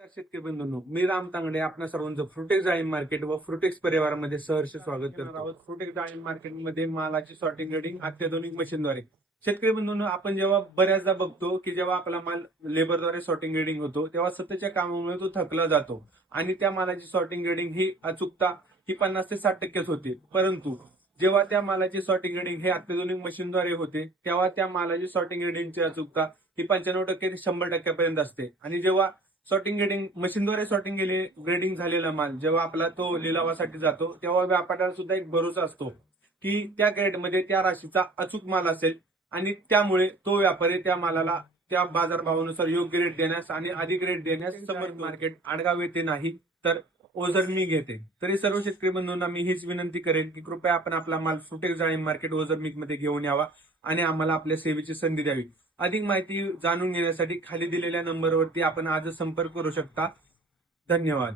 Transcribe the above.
शेतकरी बंधूंनो, मी राम तांगडे आपल्या सर्वांचं फ्रुटेक्स डाळिंब मार्केट व फ्रुटेक्स परिवारामध्ये सहर्ष स्वागत करतो आहोत. फ्रुटेक्स डाळिंब मार्केटमध्ये मालाची सॉर्टिंग ग्रेडिंग अत्याधुनिक मशीनद्वारे. शेतकरी बंधूंनो, आपण जेव्हा बऱ्याचदा बघतो की जेव्हा आपला माल लेबरद्वारे सॉर्टिंग ग्रेडिंग होतो तेव्हा सततच्या कामामुळे तो थकला जातो आणि त्या मालाची सॉर्टिंग ग्रेडिंग ही अचूकता ही 50 ते 60% होते. परंतु जेव्हा त्या मालाची सॉर्टिंग ग्रेडिंग हे अत्याधुनिक मशीनद्वारे होते तेव्हा त्या मालाची सॉर्टिंग ग्रेडिंगची अचूकता ही 95% ते 100% असते. आणि जेव्हा सॉर्टिंग ग्रेडिंग मशीनद्वारे सॉर्टिंग ग्रेडिंग झालेला माल जेव्हा आपला तो लिलावासाठी जातो तेव्हा व्यापाऱ्याला सुद्धा एक भरोसा असतो की त्या ग्रेडमध्ये त्या राशीचा अचूक माल असेल आणि त्यामुळे तो व्यापारी त्या मालाला त्या बाजारभावानुसार योग्य रेट देण्यास आणि अधिक रेट देण्यास समर्थ. मार्केट आडगाव येते नाही तर ओझर मी घेते. तरी सर्व शेतकरी बंधूंना मी हीच विनंती करेन की कृपया आपण आपला माल फ्रुटेक्स डाळिंब मार्केट ओझर मिक मध्ये घेऊन यावा आणि आम्हाला आपल्या सेवेची संधी द्यावी. अधिक माहिती जाणून घेण्यासाठी खाली दिलेल्या नंबरवरती आपण आजच संपर्क करू शकता. धन्यवाद.